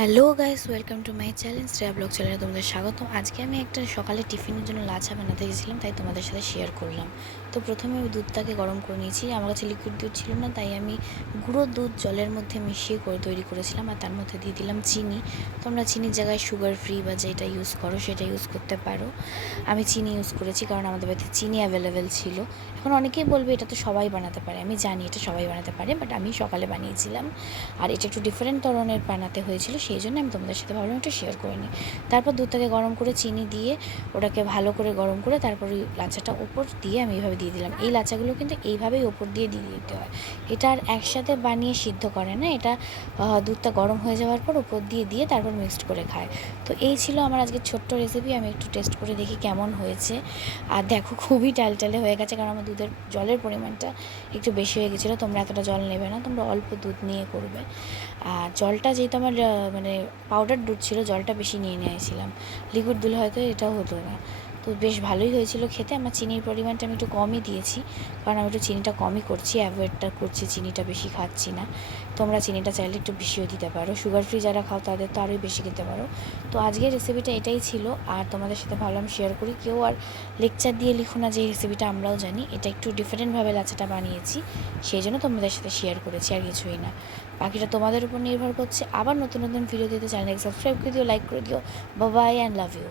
Hello guys, welcome to my channel Shreya blog চ্যানেলে তোমাদের স্বাগতম। আজকে আমি একটা সকালে টিফিনের জন্য লাচা বানাতে গেছিলাম, তাই তোমাদের সাথে শেয়ার করলাম। তো প্রথমে আমি দুধটাকে গরম করে নিয়েছি। আমার কাছে লিকুইড দুধ ছিল না, তাই আমি গুঁড়ো দুধ জলের মধ্যে মিশিয়ে তৈরি করেছিলাম, আর তার মধ্যে দিয়ে দিলাম চিনি। তোমরা চিনির জায়গায় সুগার ফ্রি বা যেটা ইউজ করো সেটা ইউজ করতে পারো। আমি চিনি ইউজ করেছি কারণ আমাদের বাড়িতে চিনি অ্যাভেলেবেল ছিল। এখন অনেকেই বলবে এটা তো সবাই বানাতে পারে, আমি জানি এটা সবাই বানাতে পারে, বাট আমি সকালে বানিয়েছিলাম আর এটা একটু ডিফারেন্ট ধরনের বানাতে হয়েছিল, সেই জন্য আমি তোমাদের সাথে ভাবলাম একটু শেয়ার করে নিই। তারপর দুধটাকে গরম করে চিনি দিয়ে ওটাকে ভালো করে গরম করে তারপর ওই লাচাটা ওপর দিয়ে আমি এইভাবে দিয়ে দিলাম। এই লাচাগুলো কিন্তু এইভাবেই ওপর দিয়ে দিতে হয়, এটা আর একসাথে বানিয়ে সিদ্ধ করে না, এটা দুধটা গরম হয়ে যাওয়ার পর ওপর দিয়ে দিয়ে তারপর মিক্সড করে খায়। তো এই ছিল আমার আজকে ছোট্ট রেসিপি। আমি একটু টেস্ট করে দেখি কেমন হয়েছে। আর দেখো, খুবই টালটালে হয়ে গেছে কারণ আমার দুধের জলের পরিমাণটা একটু বেশি হয়ে গেছিলো। তোমরা এতটা জল নেবে না, তোমরা অল্প দুধ নিয়ে করবে। আর জলটা যেহেতু আমার মানে পাউডার দুধ ছিল, জলটা বেশি নিয়ে নিয়েছিলাম। লিকুইড দুধ হয়তো এটাও হতো না। তো বেশ ভালোই হয়েছিল খেতে। আমার চিনির পরিমাণটা আমি একটু কমই দিয়েছি, কারণ আমি একটু চিনিটা কমই করছি, অ্যাভয়েডটা করছি, চিনিটা বেশি খাচ্ছি না। তোমরা চিনিটা চাইলে একটু বেশিও দিতে পারো, সুগার ফ্রি যারা খাও তাদের তো আরোই বেশি খেতে পারো। তো আজকের রেসিপিটা এটাই ছিল, আর তোমাদের সাথে ভাবলাম শেয়ার করি। কেউ আর লেকচার দিয়ে লিখো না যে এই রেসিপিটা আমরাও জানি, এটা একটু ডিফারেন্টভাবে লাচাটা বানিয়েছি, সেই জন্য তোমাদের সাথে শেয়ার করেছি, আর কিছুই না। বাকিটা তোমাদের উপর নির্ভর করছে। আবার নতুন নতুন ভিডিও দিতে চ্যানেলকে সাবস্ক্রাইব করে দিও, লাইক করে দিও। Bye bye and love you.